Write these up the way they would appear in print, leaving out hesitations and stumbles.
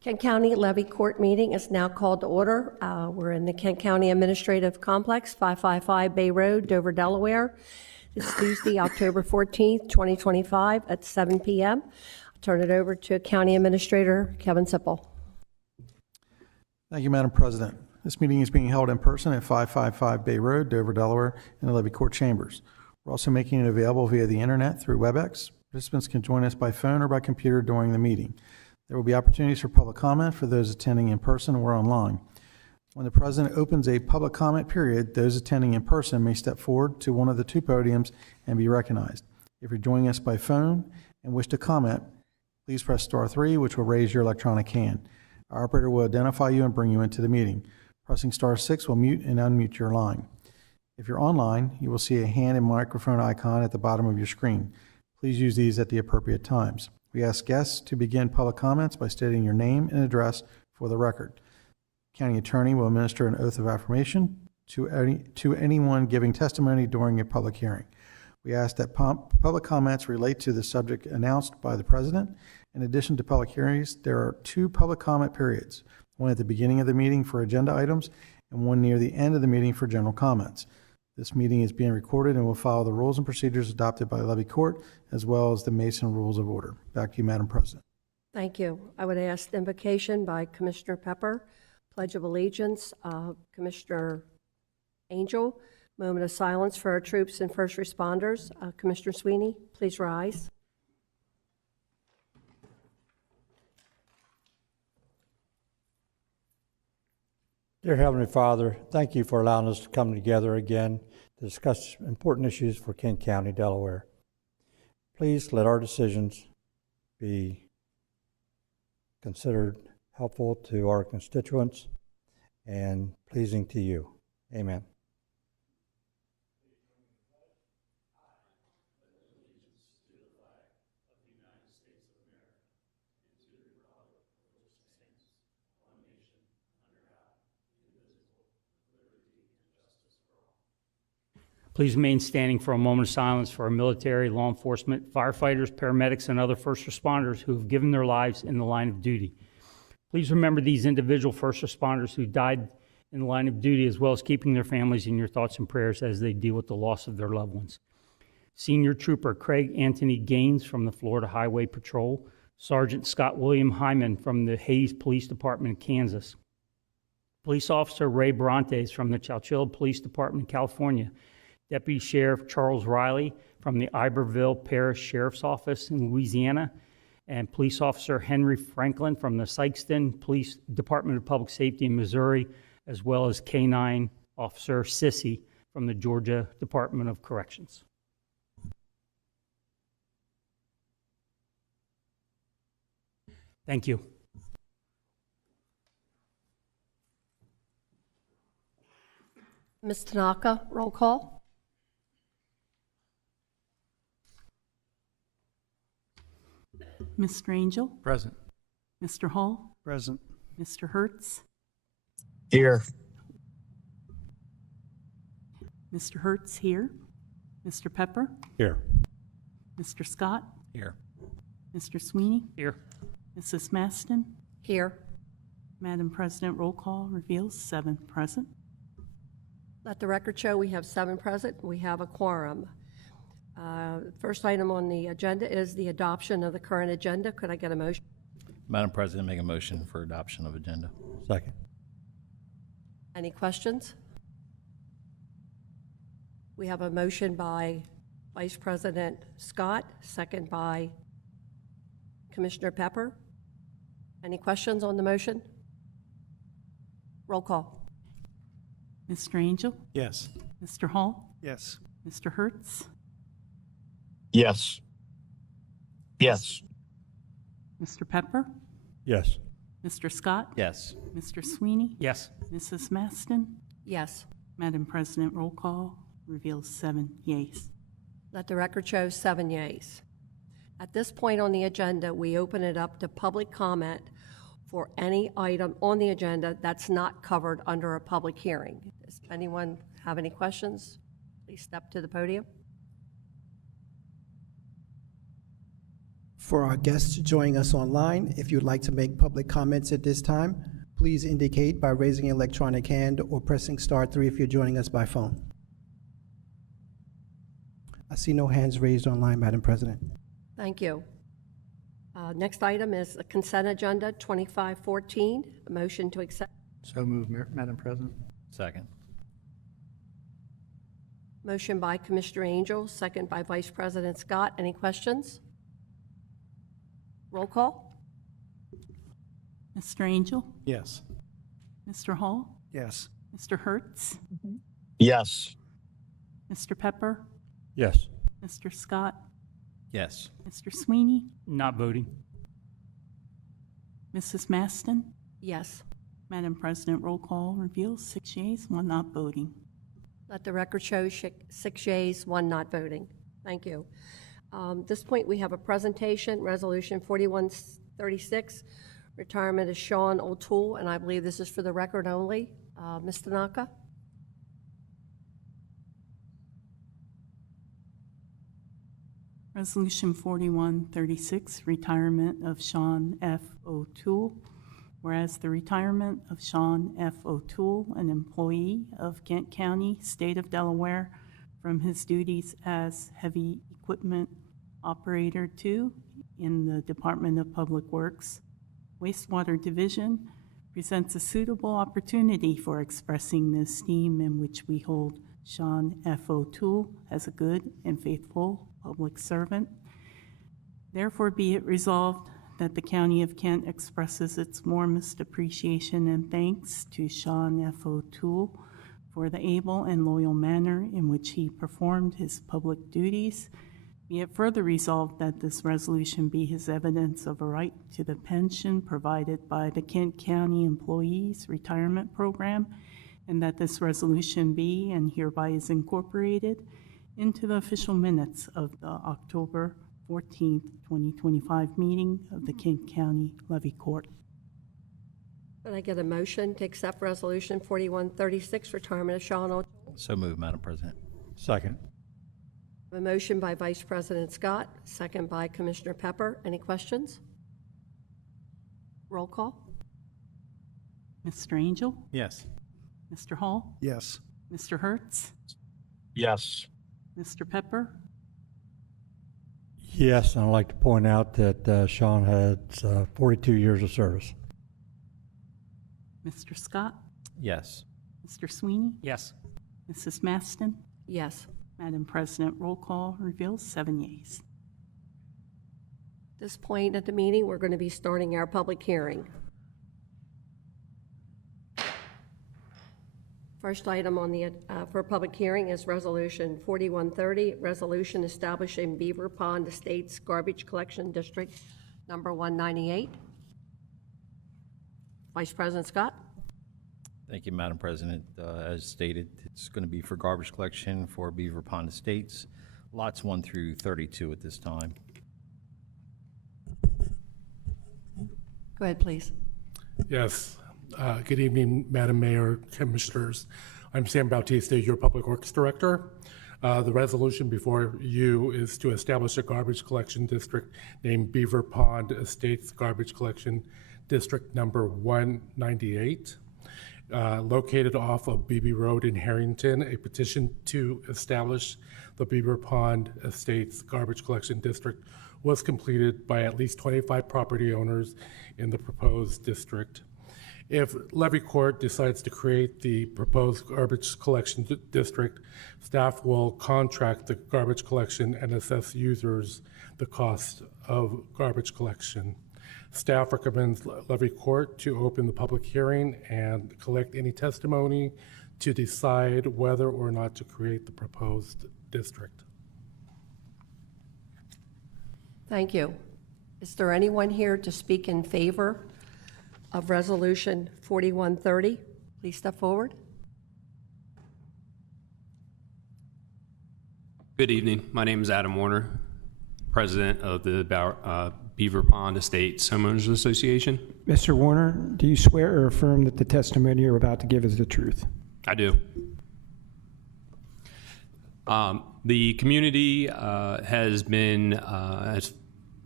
Kent County Levy Court meeting is now called to order. We're in the Kent County Administrative Complex, 555 Bay Road, Dover, Delaware. It's Tuesday, October 14th, 2025 at 7 p.m. I'll turn it over to County Administrator Kevin Sipple. Thank you, Madam President. This meeting is being held in person at 555 Bay Road, Dover, Delaware, in the Levy Court chambers. We're also making it available via the internet through WebEx. Participants can join us by phone or by computer during the meeting. There will be opportunities for public comment for those attending in person or online. When the President opens a public comment period, those attending in person may step forward to one of the two podiums and be recognized. If you're joining us by phone and wish to comment, please press *3, which will raise your electronic hand. Our operator will identify you and bring you into the meeting. Pressing *6 will mute and unmute your line. If you're online, you will see a hand and microphone icon at the bottom of your screen. Please use these at the appropriate times. We ask guests to begin public comments by stating your name and address for the record. County Attorney will administer an oath of affirmation to anyone giving testimony during a public hearing. We ask that public comments relate to the subject announced by the President. In addition to public hearings, there are two public comment periods, one at the beginning of the meeting for agenda items and one near the end of the meeting for general comments. This meeting is being recorded and will follow the rules and procedures adopted by the Levy Court, as well as the Mason Rules of Order. Back to you, Madam President. Thank you. I would ask invocation by Commissioner Pepper, Pledge of Allegiance, Commissioner Angel, moment of silence for our troops and first responders. Commissioner Sweeney, please rise. Dear Heavenly Father, thank you for allowing us to come together again to discuss important issues for Kent County, Delaware. Please let our decisions be considered helpful to our constituents and pleasing to you. Amen. Please remain standing for a moment of silence for our military, law enforcement, firefighters, paramedics, and other first responders who have given their lives in the line of duty. Please remember these individual first responders who died in the line of duty, as well as keeping their families in your thoughts and prayers as they deal with the loss of their loved ones. Senior Trooper Craig Anthony Gaines from the Florida Highway Patrol, Sergeant Scott William Hyman from the Hayes Police Department in Kansas, Police Officer Ray Brontes from the Chowchilla Police Department in California, Deputy Sheriff Charles Riley from the Iberville Parish Sheriff's Office in Louisiana, and Police Officer Henry Franklin from the Sikeston Police Department of Public Safety in Missouri, as well as K-9 Officer Sissy from the Georgia Department of Corrections. Thank you. Ms. Tanaka, roll call. Mr. Angel? Present. Mr. Hall? Present. Mr. Hertz? Here. Mr. Hertz here. Mr. Pepper? Here. Mr. Scott? Here. Mr. Sweeney? Here. Mrs. Maston? Here. Madam President, roll call reveals 7 present. Let the record show we have 7 present. We have a quorum. First item on the agenda is the adoption of the current agenda. Could I get a motion? Madam President, make a motion for adoption of agenda. Second. Any questions? We have a motion by Vice President Scott, second by Commissioner Pepper. Any questions on the motion? Roll call. Mr. Angel? Yes. Mr. Hall? Yes. Mr. Hertz? Yes. Yes. Mr. Pepper? Yes. Mr. Scott? Yes. Mr. Sweeney? Yes. Mrs. Maston? Yes. Madam President, roll call reveals 7 yeas. Let the record show 7 yeas. At this point on the agenda, we open it up to public comment for any item on the agenda that's not covered under a public hearing. Does anyone have any questions? Please step to the podium. For our guests joining us online, if you'd like to make public comments at this time, please indicate by raising an electronic hand or pressing *3 if you're joining us by phone. I see no hands raised online, Madam President. Thank you. Next item is the consent agenda 2514. A motion to accept. So moved, Madam President. Second. Motion by Commissioner Angel, second by Vice President Scott. Any questions? Roll call? Mr. Angel? Yes. Mr. Hall? Yes. Mr. Hertz? Yes. Mr. Pepper? Yes. Mr. Scott? Yes. Mr. Sweeney? Not voting. Mrs. Maston? Yes. Madam President, roll call reveals 6 yeas, 1 not voting. Let the record show 6 yeas, 1 not voting. Thank you. At this point, we have a presentation, Resolution 4136, retirement of Sean O'Toole, and I believe this is for the record only. Ms. Tanaka? Resolution 4136, retirement of Sean F. O'Toole. Whereas the retirement of Sean F. O'Toole, an employee of Kent County, State of Delaware, from his duties as heavy equipment operator 2 in the Department of Public Works, Wastewater Division, presents a suitable opportunity for expressing the esteem in which we hold Sean F. O'Toole as a good and faithful public servant. Therefore, be it resolved that the County of Kent expresses its warmest appreciation and thanks to Sean F. O'Toole for the able and loyal manner in which he performed his public duties. Be it further resolved that this resolution be his evidence of a right to the pension provided by the Kent County Employees Retirement Program, and that this resolution be and hereby is incorporated into the official minutes of the October 14th, 2025 meeting of the Kent County Levy Court. Can I get a motion to accept Resolution 4136, retirement of Sean O'Toole? So moved, Madam President. Second. A motion by Vice President Scott, second by Commissioner Pepper. Any questions? Roll call? Mr. Angel? Yes. Mr. Hall? Yes. Mr. Hertz? Yes. Mr. Pepper? Yes, and I'd like to point out that Sean had 42 years of service. Mr. Scott? Yes. Mr. Sweeney? Yes. Mrs. Maston? Yes. Madam President, roll call reveals 7 yeas. At this point at the meeting, we're going to be starting our public hearing. First item on the for public hearing is Resolution 4130, resolution establishing Beaver Pond Estates Garbage Collection District Number 198. Vice President Scott? Thank you, Madam President. As stated, it's going to be for garbage collection for Beaver Pond Estates, lots 1 through 32 at this time. Go ahead, please. Yes. Good evening, Madam Mayor, Commissioners. I'm Sam Bautista, your Public Works Director. The resolution before you is to establish a garbage collection district named Beaver Pond Estates Garbage Collection District Number 198. Located off of Beebe Road in Harrington. A petition to establish the Beaver Pond Estates Garbage Collection District was completed by at least 25 property owners in the proposed district. If Levy Court decides to create the proposed garbage collection district, staff will contract the garbage collection and assess users the cost of garbage collection. Staff recommends Levy Court to open the public hearing and collect any testimony to decide whether or not to create the proposed district. Thank you. Is there anyone here to speak in favor of Resolution 4130? Please step forward. Good evening. My name is Adam Warner, President of the Beaver Pond Estates Homeowners Association. Mr. Warner, do you swear or affirm that the testimony you're about to give is the truth? I do. The community has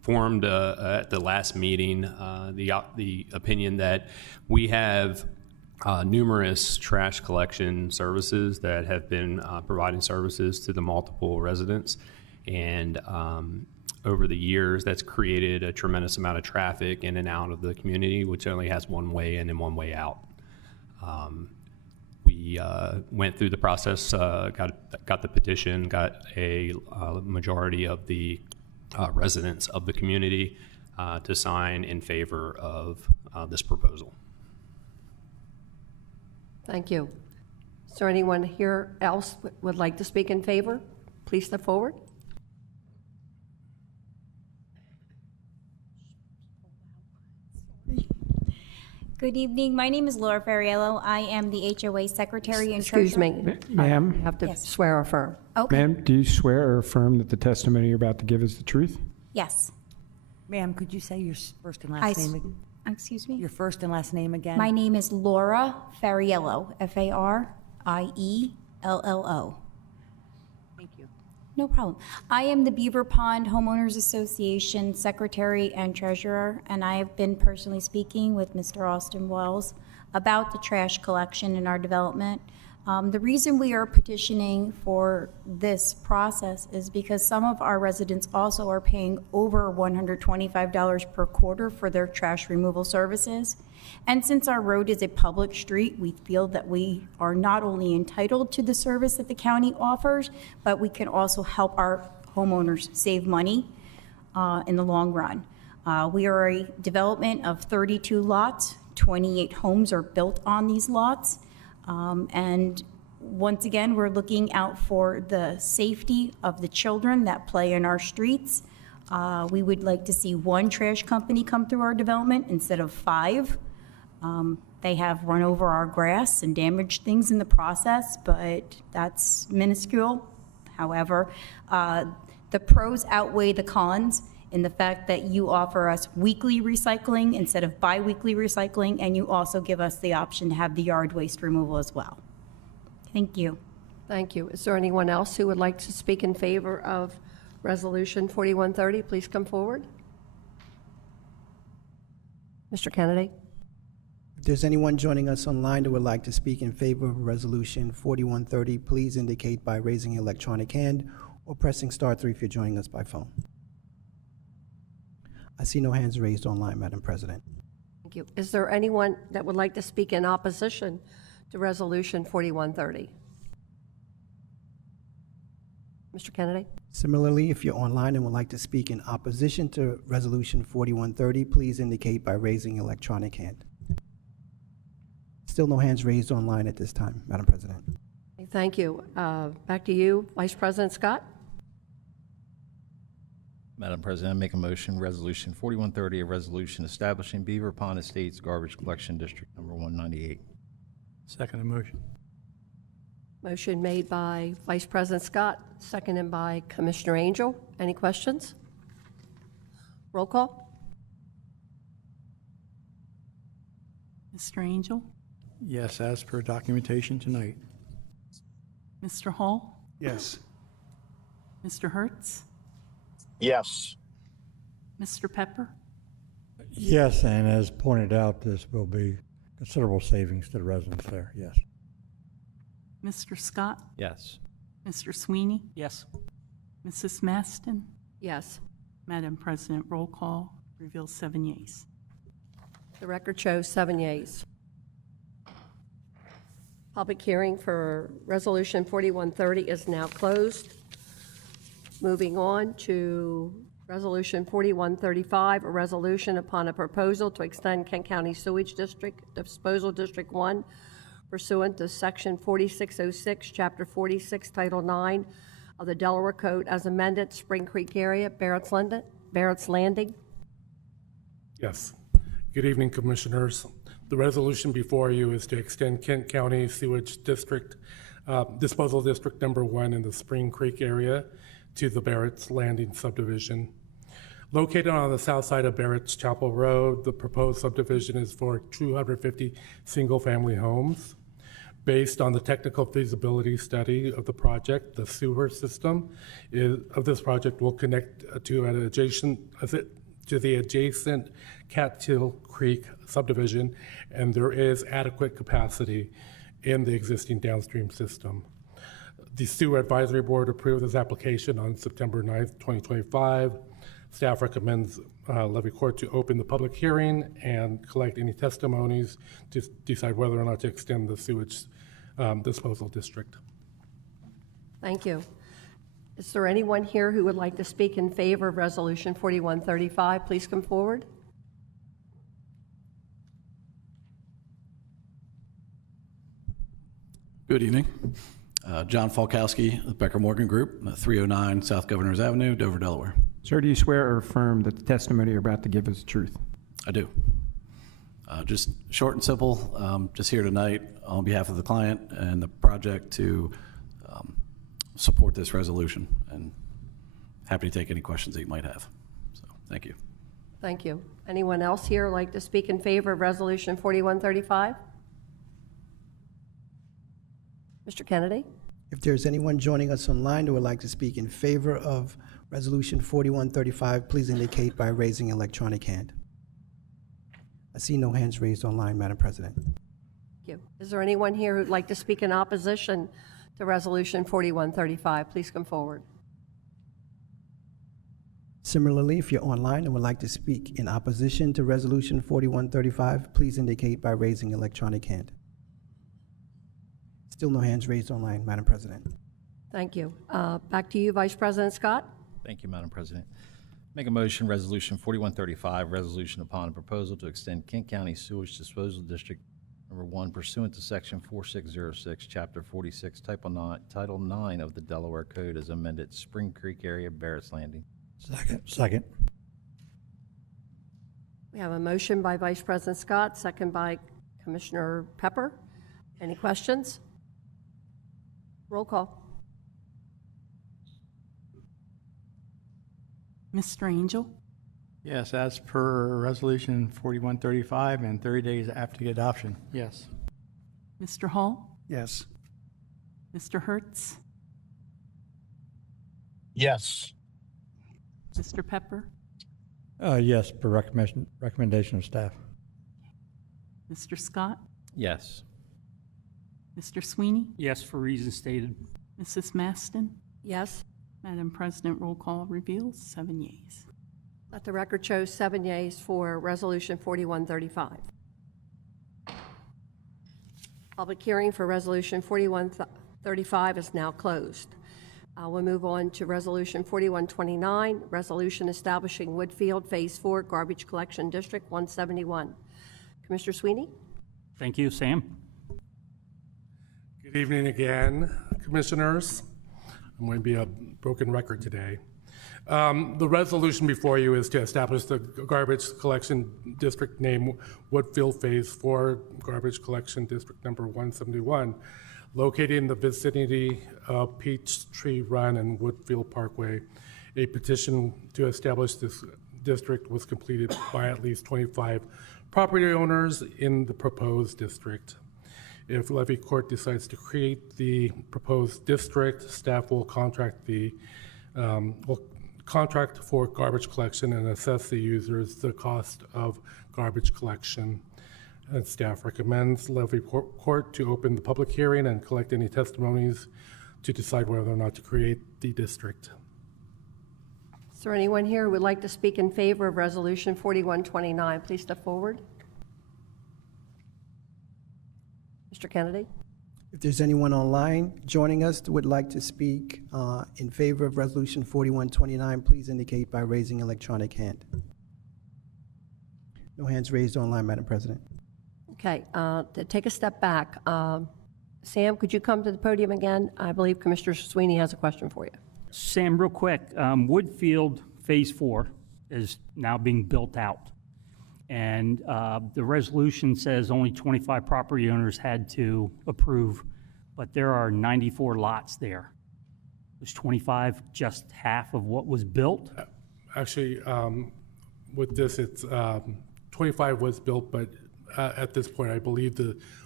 formed at the last meeting the opinion that we have numerous trash collection services that have been providing services to the multiple residents, and over the years that's created a tremendous amount of traffic in and out of the community, which only has one way in and one way out. We went through the process, got the petition, got a majority of the residents of the community to sign in favor of this proposal. Thank you. Is there anyone here else would like to speak in favor? Please step forward. Good evening. My name is Laura Ferriello. I am the HOA Secretary and Excuse Treasurer. me. Ma'am? You have to Yes. swear or affirm. Okay. Ma'am, do you swear or affirm that the testimony you're about to give is the truth? Yes. Ma'am, could you say your first and I last s- name? Excuse me? Your first and last name again? My name is Laura Ferriello, Fariello. Thank you. No problem. I am the Beaver Pond Homeowners Association Secretary and Treasurer, and I have been personally speaking with Mr. Austin Wells about the trash collection in our development. The reason we are petitioning for this process is because some of our residents also are paying over $125 per quarter for their trash removal services. And since our road is a public street, we feel that we are not only entitled to the service that the county offers, but we can also help our homeowners save money in the long run. We are a development of 32 lots. 28 homes are built on these lots. And once again, we're looking out for the safety of the children that play in our streets. We would like to see one trash company come through our development instead of 5. They have run over our grass and damaged things in the process, but that's minuscule. However, the pros outweigh the cons in the fact that you offer us weekly recycling instead of bi-weekly recycling, and you also give us the option to have the yard waste removal as well. Thank you. Thank you. Is there anyone else who would like to speak in favor of Resolution 4130? Please come forward. Mr. Kennedy? If there's anyone joining us online that would like to speak in favor of Resolution 4130, please indicate by raising your electronic hand or pressing star 3 if you're joining us by phone. I see no hands raised online, Madam President. Thank you. Is there anyone that would like to speak in opposition to Resolution 4130? Mr. Kennedy? Similarly, if you're online and would like to speak in opposition to Resolution 4130, please indicate by raising your electronic hand. Still no hands raised online at this time, Madam President. Thank you. Back to you, Vice President Scott. Madam President, I make a motion, Resolution 4130, a resolution establishing Beaver Pond Estates Garbage Collection District Number 198. Second motion. Motion made by Vice President Scott, seconded by Commissioner Angel. Any questions? Roll call. Mr. Angel? Yes, as per documentation tonight. Mr. Hall? Yes. Mr. Hertz? Yes. Mr. Pepper? Yes, and as pointed out, this will be considerable savings to the residents there, yes. Mr. Scott? Yes. Mr. Sweeney? Yes. Mrs. Maston? Yes. Madam President, roll call reveals 7 yeas. The record shows 7 yeas. Public hearing for Resolution 4130 is now closed. Moving on to Resolution 4135, a resolution upon a proposal to extend Kent County Sewage District Disposal District 1 pursuant to Section 4606, Chapter 46, Title 9 of the Delaware Code as amended, Spring Creek area, Barrett's Landing. Yes. Good evening, Commissioners. The resolution before you is to extend Kent County Sewage District, Disposal District Number 1 in the Spring Creek area to the Barrett's Landing subdivision. Located on the south side of Barrett's Chapel Road, the proposed subdivision is for 250 single-family homes. Based on the technical feasibility study of the project, the sewer system of this project will connect to the adjacent Cattail Creek subdivision, and there is adequate capacity in the existing downstream system. The Sewer Advisory Board approved this application on September 9th, 2025. Staff recommends Levy Court to open the public hearing and collect any testimonies to decide whether or not to extend the sewage disposal district. Thank you. Is there anyone here who would like to speak in favor of Resolution 4135? Please come forward. Good evening. John Falkowski, the Becker Morgan Group, 309 South Governors Avenue, Dover, Delaware. Sir, do you swear or affirm that the testimony you're about to give is the truth? I do. Just short and simple, just here tonight on behalf of the client and the project to support this resolution, and happy to take any questions that you might have. So, thank you. Thank you. Anyone else here like to speak in favor of Resolution 4135? Mr. Kennedy? If there's anyone joining us online who would like to speak in favor of Resolution 4135, please indicate by raising an electronic hand. I see no hands raised online, Madam President. Thank you. Is there anyone here who'd like to speak in opposition to Resolution 4135? Please come forward. Similarly, if you're online and would like to speak in opposition to Resolution 4135, please indicate by raising an electronic hand. Still no hands raised online, Madam President. Thank you. Back to you, Vice President Scott. Thank you, Madam President. Make a motion, Resolution 4135, resolution upon a proposal to extend Kent County Sewage Disposal District Number 1 pursuant to Section 4606, Chapter 46, Title 9 of the Delaware Code as amended, Spring Creek area, Barrett's Landing. Second. We have a motion by Vice President Scott, second by Commissioner Pepper. Any questions? Roll call. Mr. Angel? Yes, as per Resolution 4135 and 30 days after the adoption. Yes. Mr. Hall? Yes. Mr. Hertz? Yes. Mr. Pepper? Yes, per recommendation of staff. Mr. Scott? Yes. Mr. Sweeney? Yes, for reasons stated. Mrs. Maston? Yes. Madam President, roll call reveals 7 yeas. Let the record show 7 yeas for Resolution 4135. Public hearing for Resolution 4135 is now closed. We'll move on to Resolution 4129, resolution establishing Woodfield Phase 4 Garbage Collection District 171. Commissioner Sweeney? Thank you, Sam. Good evening again, Commissioners. I'm going to be a broken record today. The resolution before you is to establish the garbage collection district named Woodfield Phase 4 Garbage Collection District Number 171, located in the vicinity of Peachtree Run and Woodfield Parkway. A petition to establish this district was completed by at least 25 property owners in the proposed district. If Levy Court decides to create the proposed district, staff will contract for garbage collection and assess the users the cost of garbage collection. And staff recommends Levy Court to open the public hearing and collect any testimonies to decide whether or not to create the district. Is there anyone here who would like to speak in favor of Resolution 4129? Please step forward. Mr. Kennedy? If there's anyone online joining us that would like to speak in favor of Resolution 4129, please indicate by raising an electronic hand. No hands raised online, Madam President. Okay, to take a step back, Sam, could you come to the podium again? I believe Commissioner Sweeney has a question for you. Sam, real quick, Woodfield Phase 4 is now being built out. And the resolution says only 25 property owners had to approve, but there are 94 lots there. Was 25 just half of what was built? Actually, with this, it's 25 was built, but at this point, I believe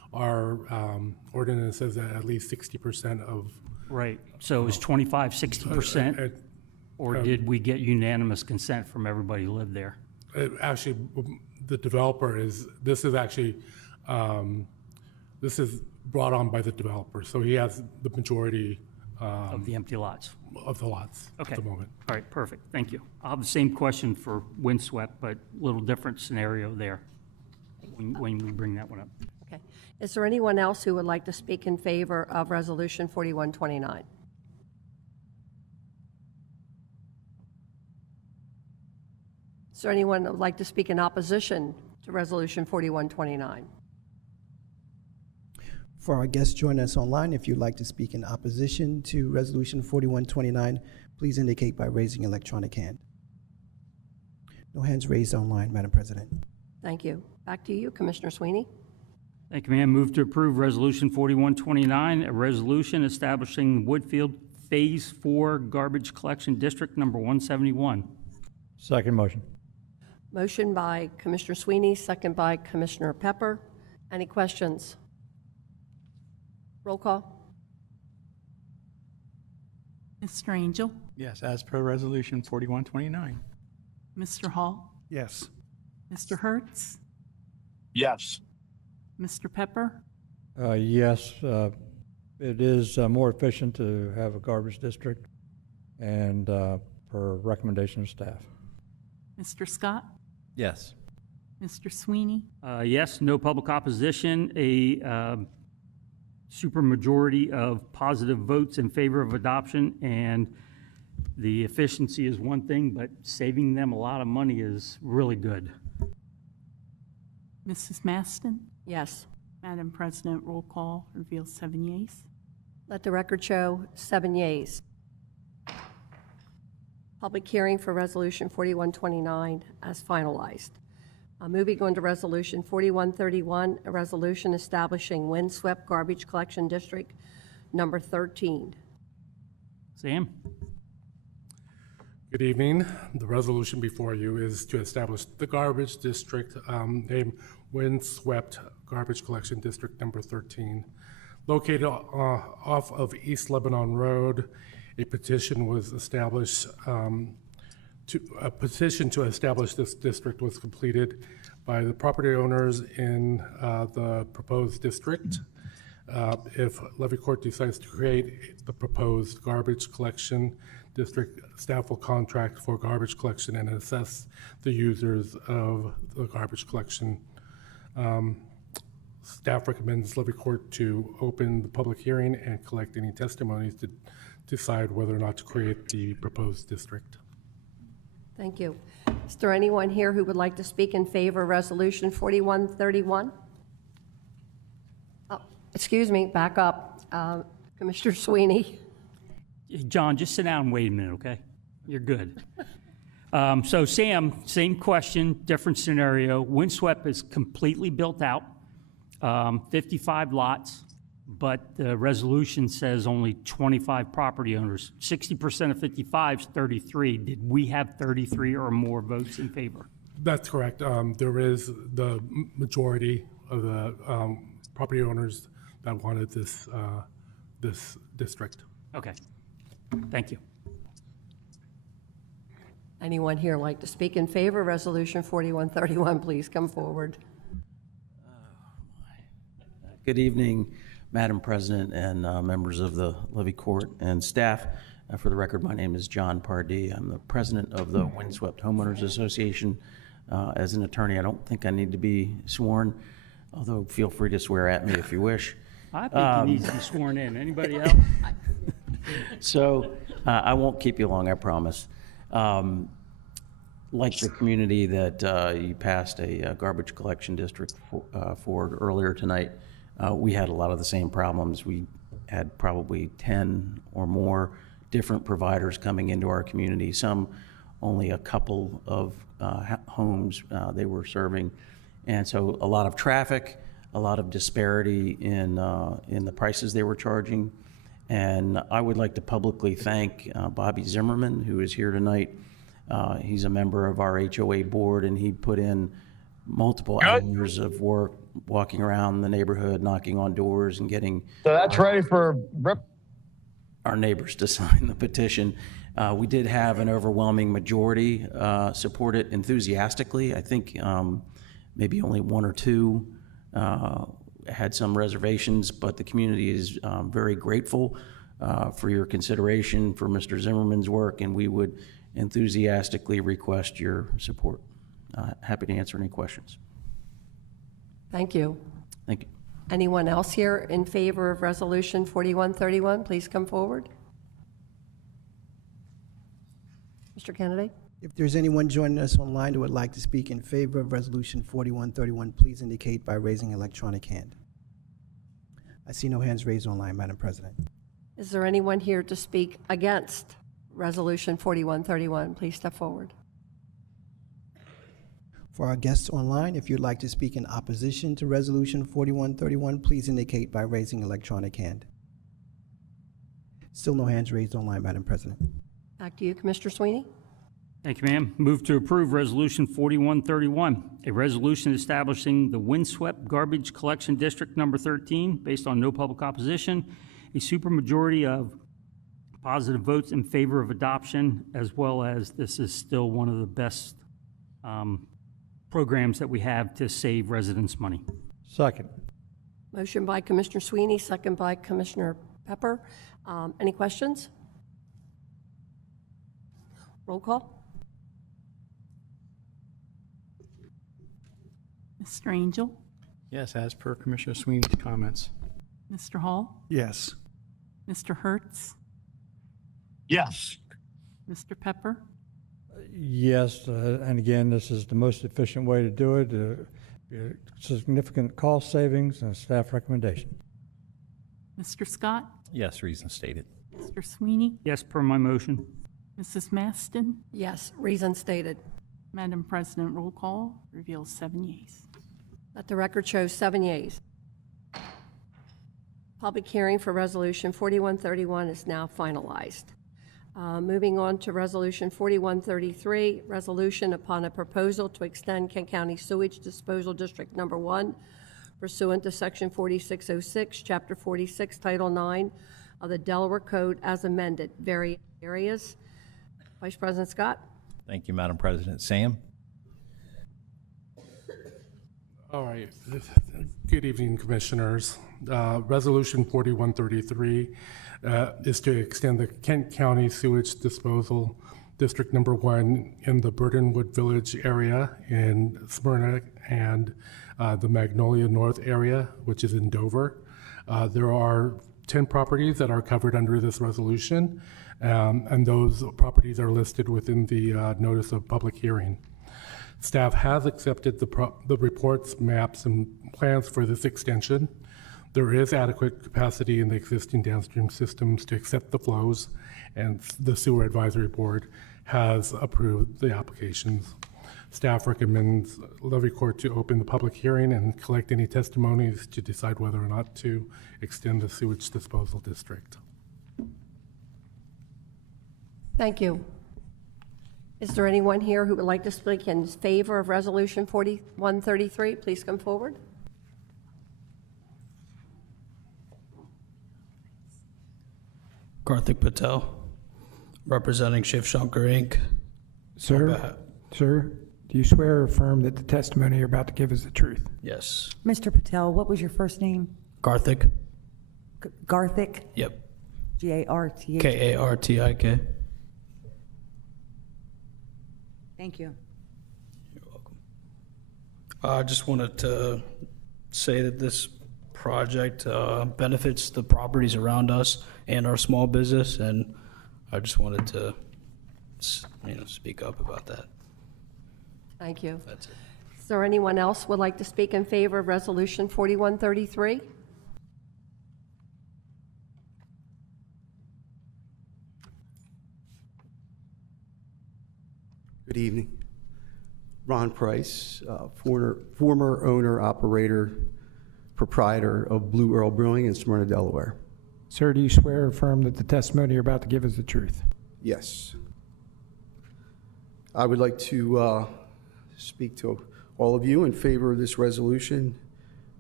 our ordinance says that at least 60% of. Right, so it was 25, 60%? Or did we get unanimous consent from everybody who lived there? Actually, the developer this is brought on by the developer, so he has the majority Of the empty lots? of the lots Okay. at the moment. All right, perfect, thank you. I'll have the same question for windswept, but a little different scenario there when we bring that one up. Okay. Is there anyone else who would like to speak in favor of Resolution 4129? Is there anyone who would like to speak in opposition to Resolution 4129? For our guests joining us online, if you'd like to speak in opposition to Resolution 4129, please indicate by raising your electronic hand. No hands raised online, Madam President. Thank you. Back to you, Commissioner Sweeney. Thank you, ma'am. Move to approve Resolution 4129, a resolution establishing Woodfield Phase 4 Garbage Collection District Number 171. Second motion. Motion by Commissioner Sweeney, second by Commissioner Pepper. Any questions? Roll call. Mr. Angel? Yes, as per Resolution 4129. Mr. Hall? Yes. Mr. Hertz? Yes. Mr. Pepper? Yes, it is more efficient to have a garbage district and per recommendation of staff. Mr. Scott? Yes. Mr. Sweeney? Yes, no public opposition, a supermajority of positive votes in favor of adoption, and the efficiency is one thing, but saving them a lot of money is really good. Mrs. Maston? Yes. Madam President, roll call reveals 7 yeas. Let the record show 7 yeas. Public hearing for Resolution 4129 as finalized. Moving on to Resolution 4131, a resolution establishing windswept garbage collection district number 13. Sam? Good evening. The resolution before you is to establish the garbage district named Windswept Garbage Collection District Number 13. Located off of East Lebanon Road, a petition was established a petition to establish this district was completed by the property owners in the proposed district. If Levy Court decides to create the proposed garbage collection district, staff will contract for garbage collection and assess the users of the garbage collection. Staff recommends Levy Court to open the public hearing and collect any testimonies to decide whether or not to create the proposed district. Thank you. Is there anyone here who would like to speak in favor of Resolution 4131? Oh, excuse me, back up. Commissioner Sweeney. John, just sit down and wait a minute, okay? You're good. So Sam, same question, different scenario. Windswept is completely built out, 55 lots, but the resolution says only 25 property owners. 60% of 55 is 33. Did we have 33 or more votes in favor? That's correct. There is the majority of the property owners that wanted this district. Okay, thank you. Anyone here like to speak in favor of Resolution 4131? Please come forward. Good evening, Madam President and members of the Levy Court and staff. For the record, my name is John Pardee. I'm the president of the Windswept Homeowners Association. As an attorney, I don't think I need to be sworn, although feel free to swear at me if you wish. I think he needs to be sworn in. Anybody else? So I won't keep you long, I promise. Like the community that you passed a garbage collection district for earlier tonight, we had a lot of the same problems. We had probably 10 or more different providers coming into our community, some only a couple of homes they were serving. And so a lot of traffic, a lot of disparity in the prices they were charging. And I would like to publicly thank Bobby Zimmerman, who is here tonight. He's a member of our HOA board, and he put in multiple hours of work walking around the neighborhood, knocking on doors and getting So that's ready for rip. our neighbors to sign the petition. We did have an overwhelming majority support it enthusiastically. I think maybe only one or two had some reservations, but the community is very grateful for your consideration for Mr. Zimmerman's work, and we would enthusiastically request your support. Happy to answer any questions. Thank you. Thank you. Anyone else here in favor of Resolution 4131, please come forward. Mr. Kennedy? If there's anyone joining us online who would like to speak in favor of Resolution 4131, please indicate by raising an electronic hand. I see no hands raised online, Madam President. Is there anyone here to speak against Resolution 4131? Please step forward. For our guests online, if you'd like to speak in opposition to Resolution 4131, please indicate by raising an electronic hand. Still no hands raised online, Madam President. Back to you, Commissioner Sweeney. Thank you, ma'am. Move to approve Resolution 4131, a resolution establishing the Windswept Garbage Collection District Number 13 based on no public opposition, a supermajority of positive votes in favor of adoption, as well as this is still one of the best programs that we have to save residents money. Second. Motion by Commissioner Sweeney, second by Commissioner Pepper. Any questions? Roll call. Mr. Angel? Yes, as per Commissioner Sweeney's comments. Mr. Hall? Yes. Mr. Hertz? Yes. Mr. Pepper? Yes, and again, this is the most efficient way to do it. Significant cost savings and staff recommendation. Mr. Scott? Yes, reason stated. Mr. Sweeney? Yes, per my motion. Mrs. Maston? Yes, reason stated. Madam President, roll call reveals 7 yeas. Let the record show 7 yeas. Public hearing for Resolution 4131 is now finalized. Moving on to Resolution 4133, resolution upon a proposal to extend Kent County Sewage Disposal District Number 1 pursuant to Section 4606, Chapter 46, Title 9 of the Delaware Code as amended, various areas. Vice President Scott. Thank you, Madam President. Sam? All right. Good evening, Commissioners. Resolution 4133 is to extend the Kent County Sewage Disposal District Number 1 in the Burtonwood Village area in Smyrna and the Magnolia North area, which is in Dover. There are 10 properties that are covered under this resolution, and those properties are listed within the notice of public hearing. Staff has accepted the reports, maps, and plans for this extension. There is adequate capacity in the existing downstream systems to accept the flows, and the Sewer Advisory Board has approved the applications. Staff recommends Levy Court to open the public hearing and collect any testimonies to decide whether or not to extend the sewage disposal district. Thank you. Is there anyone here who would like to speak in favor of Resolution 4133? Please come forward. Karthik Patel, representing Shiv Shankar Inc. Sir, do you swear or affirm that the testimony you're about to give is the truth? Yes. Mr. Patel, what was your first name? Karthik? Garthik? Yep. G-A-R-T-H? Kartik. Thank you. You're welcome. I just wanted to say that this project benefits the properties around us and our small business, and I just wanted to, speak up about that. Thank you. That's it. Is there anyone else would like to speak in favor of Resolution 4133? Good evening. Ron Price, former owner, operator, proprietor of Blue Earl Brewing in Smyrna, Delaware. Sir, do you swear or affirm that the testimony you're about to give is the truth? Yes. I would like to speak to all of you in favor of this resolution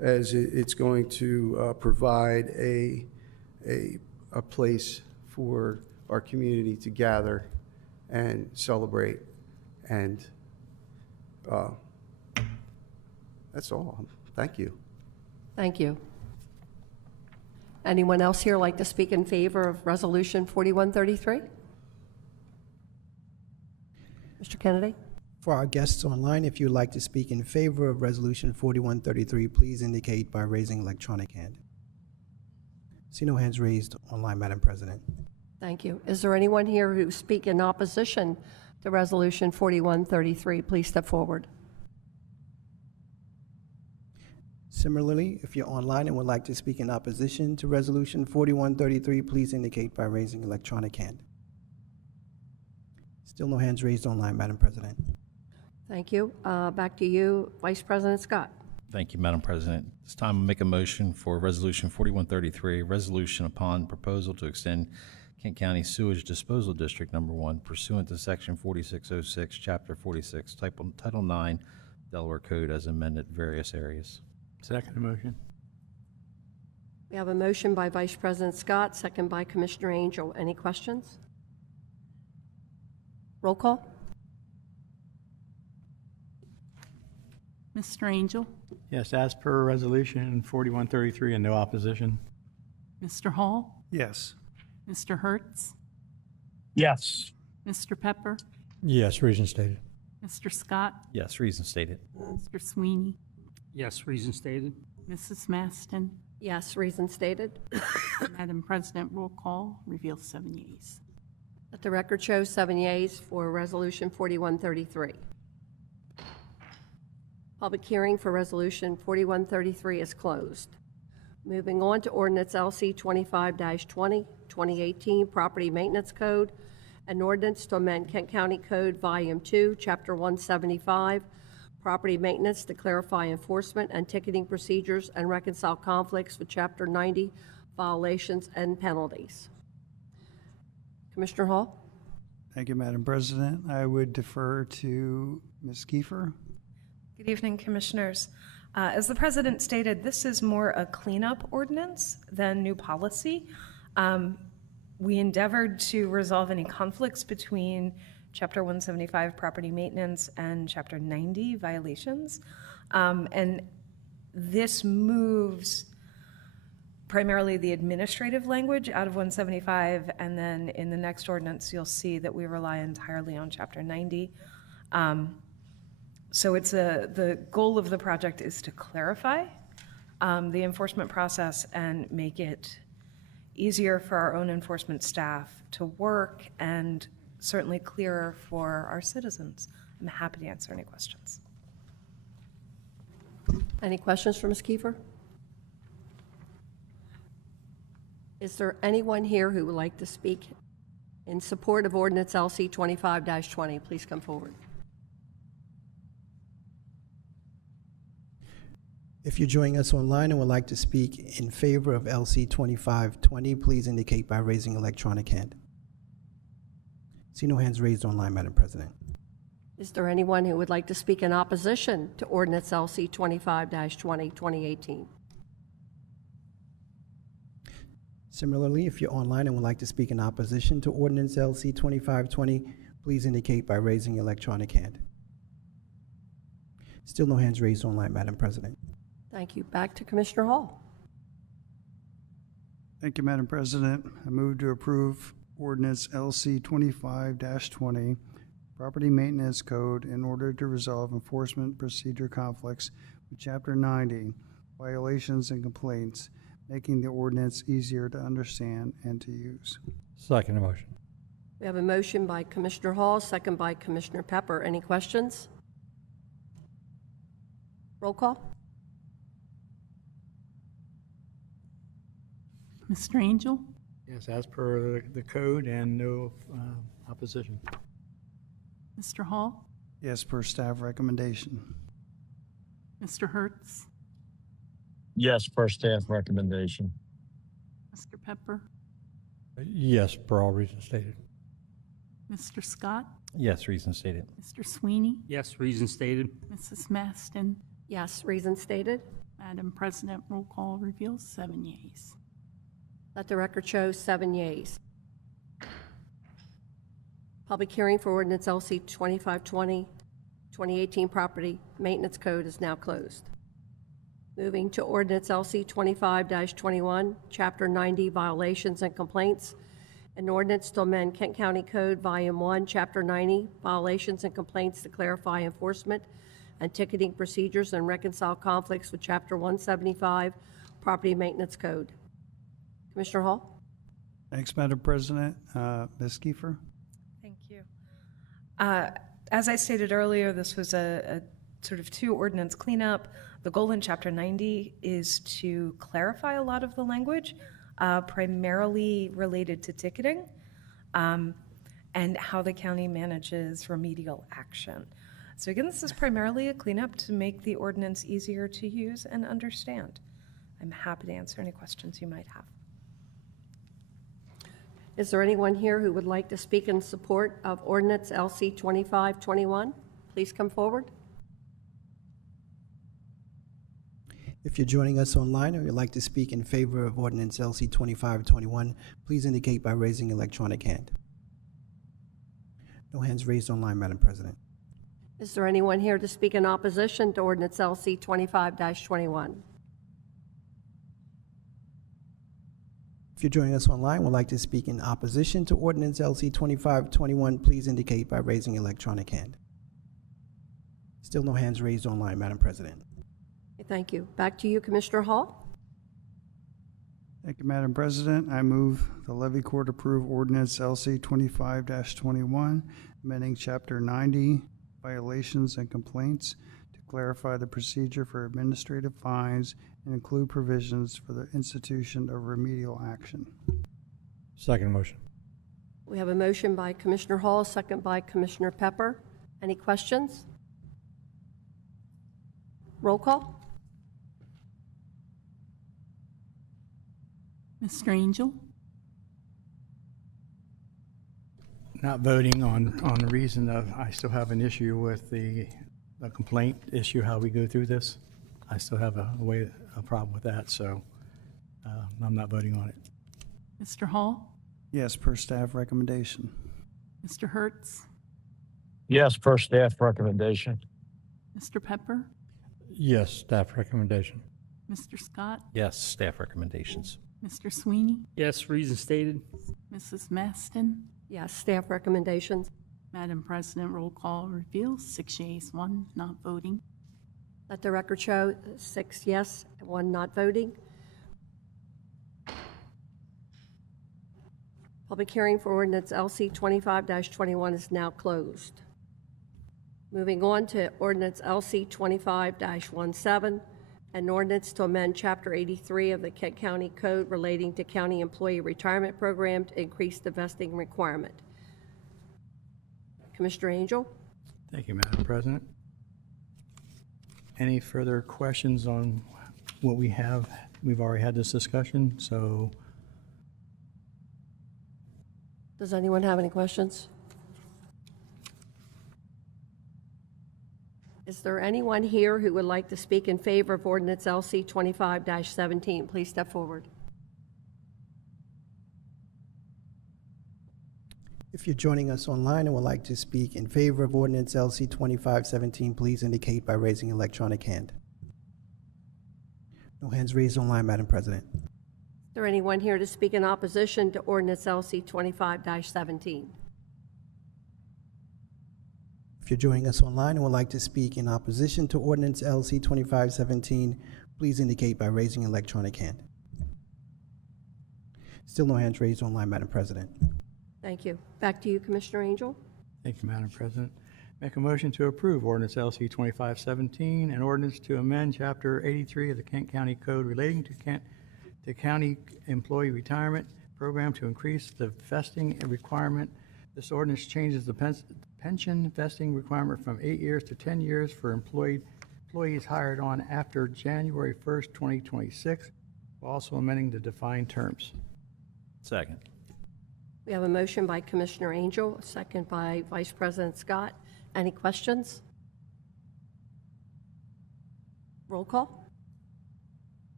as it's going to provide a place for our community to gather and celebrate. And that's all. Thank you. Thank you. Anyone else here like to speak in favor of Resolution 4133? Mr. Kennedy? For our guests online, if you'd like to speak in favor of Resolution 4133, please indicate by raising electronic hand. See no hands raised online, Madam President. Thank you. Is there anyone here who speak in opposition to Resolution 4133? Please step forward. Similarly, if you're online and would like to speak in opposition to Resolution 4133, please indicate by raising electronic hand. Still no hands raised online, Madam President. Thank you. Back to you, Vice President Scott. Thank you, Madam President. This time I'll make a motion for Resolution 4133, resolution upon proposal to extend Kent County Sewage Disposal District Number 1 pursuant to Section 4606, Chapter 46, Title 9, Delaware Code as amended various areas. Second motion. We have a motion by Vice President Scott, second by Commissioner Angel. Any questions? Roll call. Mr. Angel? Yes, as per Resolution 4133 and no opposition. Mr. Hall? Yes. Mr. Hertz? Yes. Mr. Pepper? Yes, reason stated. Mr. Scott? Yes, reason stated. Mr. Sweeney? Yes, reason stated. Mrs. Maston? Yes, reason stated. Madam President, roll call reveals 7 yeas. Let the record show 7 yeas for Resolution 4133. Public hearing for Resolution 4133 is closed. Moving on to Ordinance LC 25-20, 2018 Property Maintenance Code, an ordinance to amend Kent County Code Volume 2, Chapter 175, Property Maintenance to clarify enforcement and ticketing procedures and reconcile conflicts with Chapter 90 violations and penalties. Commissioner Hall? Thank you, Madam President. I would defer to Ms. Kiefer. Good evening, Commissioners. As the President stated, this is more a cleanup ordinance than new policy. We endeavored to resolve any conflicts between Chapter 175 property maintenance and Chapter 90 violations. And this moves primarily the administrative language out of 175, and then in the next ordinance, you'll see that we rely entirely on Chapter 90. So it's the goal of the project is to clarify the enforcement process and make it easier for our own enforcement staff to work and certainly clearer for our citizens. I'm happy to answer any questions. Any questions for Ms. Kiefer? Is there anyone here who would like to speak in support of Ordinance LC 25-20? Please come forward. If you're joining us online and would like to speak in favor of LC 2520, please indicate by raising electronic hand. See no hands raised online, Madam President. Is there anyone who would like to speak in opposition to Ordinance LC 25-20, 2018? Similarly, if you're online and would like to speak in opposition to Ordinance LC 2520, please indicate by raising electronic hand. Still no hands raised online, Madam President. Thank you. Back to Commissioner Hall. Thank you, Madam President. I move to approve Ordinance LC 25-20, Property Maintenance Code, in order to resolve enforcement procedure conflicts with Chapter 90, violations and complaints, making the ordinance easier to understand and to use. Second motion. We have a motion by Commissioner Hall, second by Commissioner Pepper. Any questions? Roll call. Mr. Angel? Yes, as per the code and no opposition. Mr. Hall? Yes, per staff recommendation. Mr. Hertz? Yes, per staff recommendation. Mr. Pepper? Yes, per all reasons stated. Mr. Scott? Yes, reason stated. Mr. Sweeney? Yes, reason stated. Mrs. Maston? Yes, reason stated. Madam President, roll call reveals 7 yeas. Let the record show 7 yeas. Public hearing for ordinance LC 2520, 2018 Property Maintenance Code is now closed. Moving to ordinance LC 25-21, Chapter 90 Violations and Complaints, an ordinance to amend Kent County Code Volume 1, Chapter 90 Violations and Complaints to clarify enforcement and ticketing procedures and reconcile conflicts with Chapter 175 Property Maintenance Code. Commissioner Hall? Thanks, Madam President. Ms. Kiefer? Thank you. As I stated earlier, this was a sort of two ordinance cleanup. The goal in Chapter 90 is to clarify a lot of the language, primarily related to ticketing and how the county manages remedial action. So again, this is primarily a cleanup to make the ordinance easier to use and understand. I'm happy to answer any questions you might have. Is there anyone here who would like to speak in support of ordinance LC 2521? Please come forward. If you're joining us online or you'd like to speak in favor of ordinance LC 2521, please indicate by raising your electronic hand. No hands raised online, Madam President. Is there anyone here to speak in opposition to ordinance LC 25-21? If you're joining us online and would like to speak in opposition to ordinance LC 2521, please indicate by raising your electronic hand. Still no hands raised online, Madam President. Thank you. Back to you, Commissioner Hall. Thank you, Madam President. I move the Levy Court approve ordinance LC 25-21, amending Chapter 90, Violations and Complaints, to clarify the procedure for administrative fines and include provisions for the institution of remedial action. Second motion. We have a motion by Commissioner Hall, second by Commissioner Pepper. Any questions? Roll call. Mr. Angel? Not voting on the reason of I still have an issue with the complaint issue, how we go through this. I still have a problem with that, so I'm not voting on it. Mr. Hall? Yes, per staff recommendation. Mr. Hertz? Yes, per staff recommendation. Mr. Pepper? Yes, staff recommendation. Mr. Scott? Yes, staff recommendations. Mr. Sweeney? Yes, reason stated. Mrs. Maston? Yes, staff recommendations. Madam President, roll call reveals 6 yeas, 1 not voting. Let the record show 6 yes, 1 not voting. Public hearing for ordinance LC 25-21 is now closed. Moving on to ordinance LC 25-17, an ordinance to amend Chapter 83 of the Kent County Code relating to county employee retirement program to increase the vesting requirement. Commissioner Angel? Thank you, Madam President. Any further questions on what we have? We've already had this discussion, so. Does anyone have any questions? Is there anyone here who would like to speak in favor of ordinance LC 25-17? Please step forward. If you're joining us online and would like to speak in favor of ordinance LC 2517, please indicate by raising your electronic hand. No hands raised online, Madam President. Is there anyone here to speak in opposition to ordinance LC 25-17? If you're joining us online and would like to speak in opposition to ordinance LC 2517, please indicate by raising your electronic hand. Still no hands raised online, Madam President. Thank you. Back to you, Commissioner Angel. Thank you, Madam President. Make a motion to approve ordinance LC 2517, an ordinance to amend Chapter 83 of the Kent County Code relating to county employee retirement program to increase the vesting requirement. This ordinance changes the pension vesting requirement from 8 years to 10 years for employees hired on after January 1st, 2026, while also amending the defined terms. Second. We have a motion by Commissioner Angel, a second by Vice President Scott. Any questions? Roll call.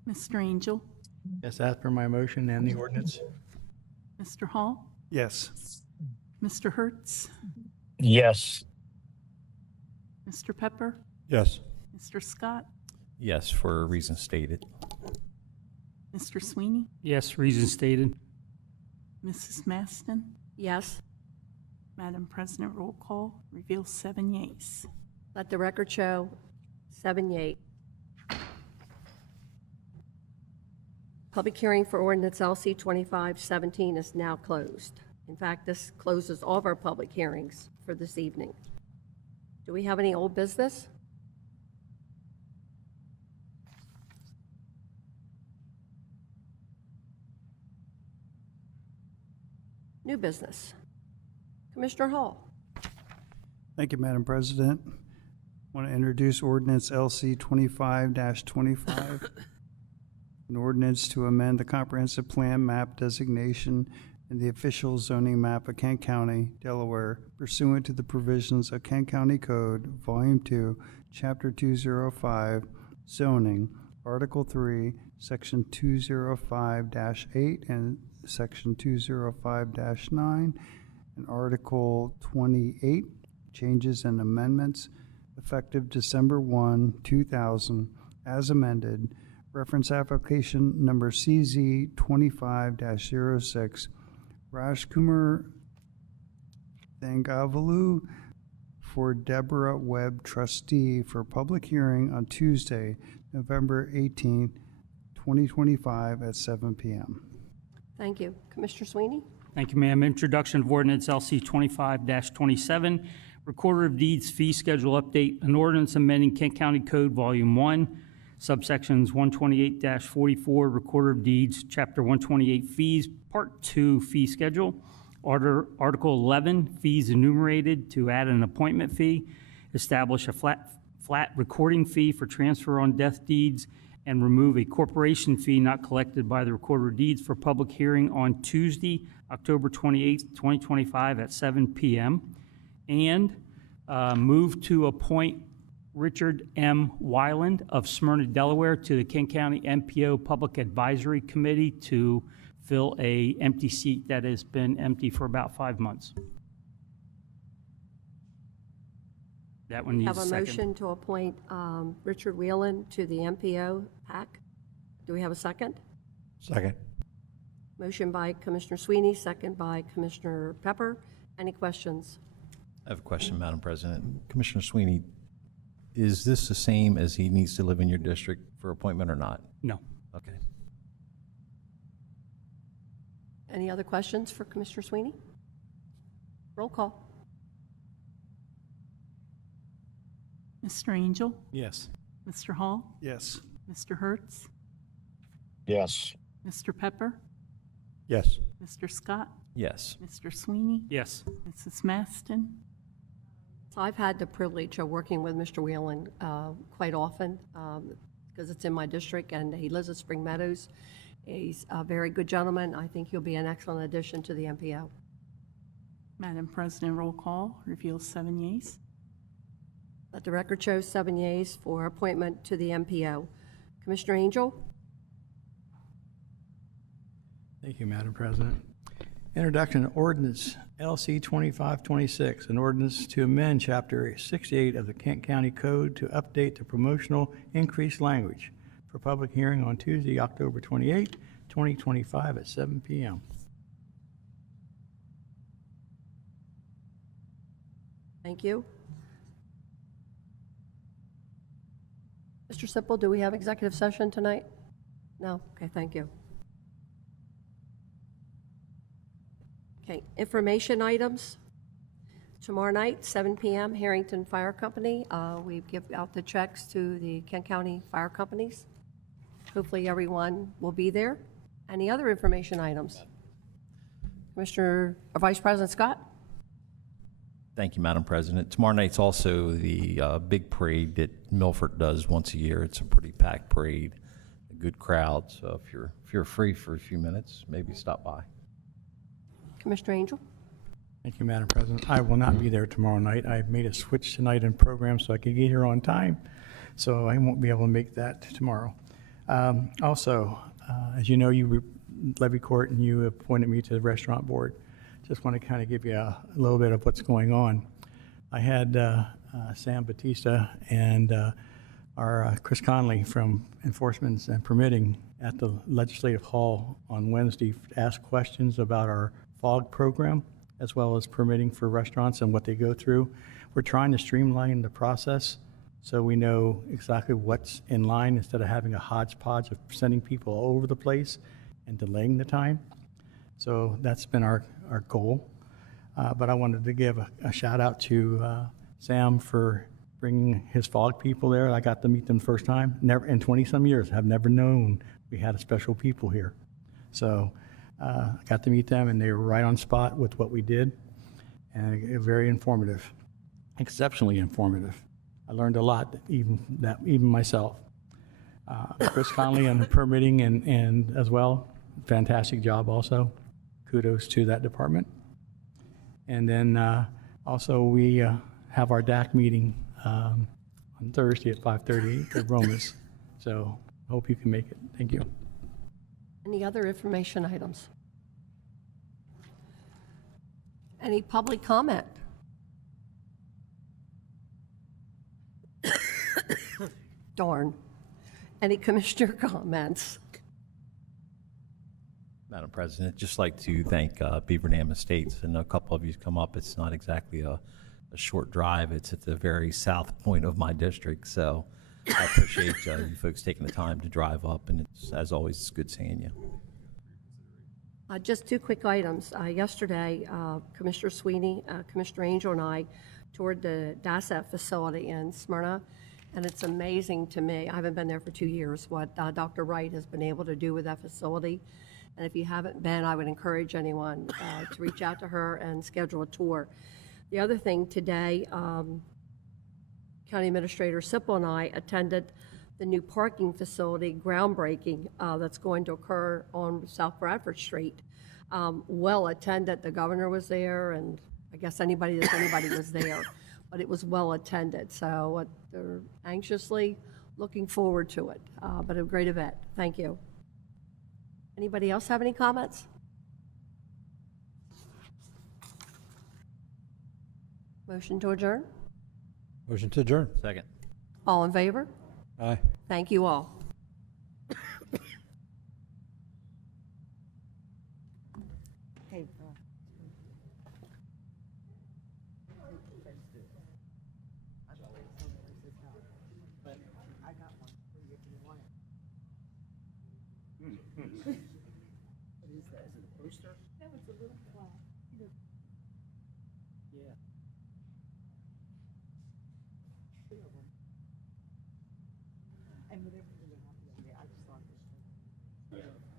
Mr. Angel? Yes, as per my motion and the ordinance. Mr. Hall? Yes. Mr. Hertz? Yes. Mr. Pepper? Yes. Mr. Scott? Yes, for reasons stated. Mr. Sweeney? Yes, reason stated. Mrs. Maston? Yes. Madam President, roll call reveals 7 yeas. Let the record show 7 yeas. Public hearing for ordinance LC 2517 is now closed. In fact, this closes all of our public hearings for this evening. Do we have any old business? New business. Commissioner Hall. Thank you, Madam President. I want to introduce ordinance LC 25-25, an ordinance to amend the comprehensive plan map designation in the official zoning map of Kent County, Delaware, pursuant to the provisions of Kent County Code, Volume 2, Chapter 205, Zoning, Article 3, Section 205-8 and Section 205-9, and Article 28, Changes and Amendments, effective December 1, 2000, as amended, reference application number CZ 25-06, Rajkumar Thangavalu for Deborah Webb, trustee, for public hearing on Tuesday, November 18, 2025 at 7 p.m. Thank you. Commissioner Sweeney? Thank you, ma'am. Introduction of ordinance LC 25-27, Recorder of Deeds Fee Schedule Update, an ordinance amending Kent County Code, Volume 1, subsections 128-44, Recorder of Deeds, Chapter 128, Fees, Part 2, Fee Schedule. Article 11, Fees enumerated, to add an appointment fee, establish a flat recording fee for transfer on death deeds, and remove a corporation fee not collected by the Recorder of Deeds, for public hearing on Tuesday, October 28th, 2025 at 7 p.m. And move to appoint Richard M. Weiland of Smyrna, Delaware, to the Kent County MPO Public Advisory Committee to fill a empty seat that has been empty for about 5 months. That one needs Have a a second. motion to appoint Richard Whelan to the MPO PAC. Do we have a second? Second. Motion by Commissioner Sweeney, second by Commissioner Pepper. Any questions? I have a question, Madam President. Commissioner Sweeney, is this the same as he needs to live in your district for appointment or not? No. Okay. Any other questions for Commissioner Sweeney? Roll call. Mr. Angel? Yes. Mr. Hall? Yes. Mr. Hertz? Yes. Mr. Pepper? Yes. Mr. Scott? Yes. Mr. Sweeney? Yes. Mrs. Maston? So I've had the privilege of working with Mr. Whelan quite often because it's in my district, and he lives at Spring Meadows. He's a very good gentleman. I think he'll be an excellent addition to the MPO. Madam President, roll call reveals 7 yeas. Let the record show 7 yeas for appointment to the MPO. Commissioner Angel? Thank you, Madam President. Introduction of ordinance LC 2526, an ordinance to amend Chapter 68 of the Kent County Code to update the promotional increased language, for public hearing on Tuesday, October 28, 2025 at 7 p.m. Thank you. Mr. Sipple, do we have executive session tonight? No? Okay, thank you. Okay, information items. Tomorrow night, 7 p.m., Harrington Fire Company. We give out the checks to the Kent County Fire Companies. Hopefully everyone will be there. Any other information items? Commissioner, or Vice President Scott? Thank you, Madam President. Tomorrow night's also the big parade that Milford does once a year. It's a pretty packed parade, a good crowd. So if you're free for a few minutes, maybe stop by. Commissioner Angel? Thank you, Madam President. I will not be there tomorrow night. I've made a switch tonight in program so I can get here on time, so I won't be able to make that tomorrow. Also, as you know, Levy Court, and you appointed me to the restaurant board. Just want to kind of give you a little bit of what's going on. I had Sam Batista and our Chris Conley from Enforcement and Permitting at the Legislative Hall on Wednesday to ask questions about our FOG program, as well as permitting for restaurants and what they go through. We're trying to streamline the process so we know exactly what's in line instead of having a hodgepodge of sending people all over the place and delaying the time. So that's been our goal. But I wanted to give a shout out to Sam for bringing his FOG people there. I got to meet them the first time. Never in 20-some years, have never known we had a special people here. So I got to meet them, and they were right on spot with what we did, and very informative, exceptionally informative. I learned a lot, even myself. Chris Conley on the permitting and as well, fantastic job also. Kudos to that department. And then also we have our DAC meeting on Thursday at 5:30 at Romas. So hope you can make it. Thank you. Any other information items? Any public comment? Darn. Any commissioner comments? Madam President, just like to thank Beaver Dam Estates, and a couple of you come up. It's not exactly a short drive. It's at the very south point of my district, so I appreciate you folks taking the time to drive up, and it's, as always, it's good seeing you. Just two quick items. Yesterday, Commissioner Sweeney, Commissioner Angel, and I toured the DASF facility in Smyrna, and it's amazing to me. I haven't been there for 2 years, what Dr. Wright has been able to do with that facility. And if you haven't been, I would encourage anyone to reach out to her and schedule a tour. The other thing today, County Administrator Sipple and I attended the new parking facility groundbreaking that's going to occur on South Bradford Street. Well attended. The governor was there, and I guess anybody was there, but it was well attended. So they're anxiously looking forward to it, but a great event. Thank you. Anybody else have any comments? Motion to adjourn? Motion to adjourn. Second. All in favor? Aye. Thank you all. Okay. I got one for you if you want it. What is that? Is it a poster? No, it's a little plaque. Yeah. And whatever you have, I just thought this.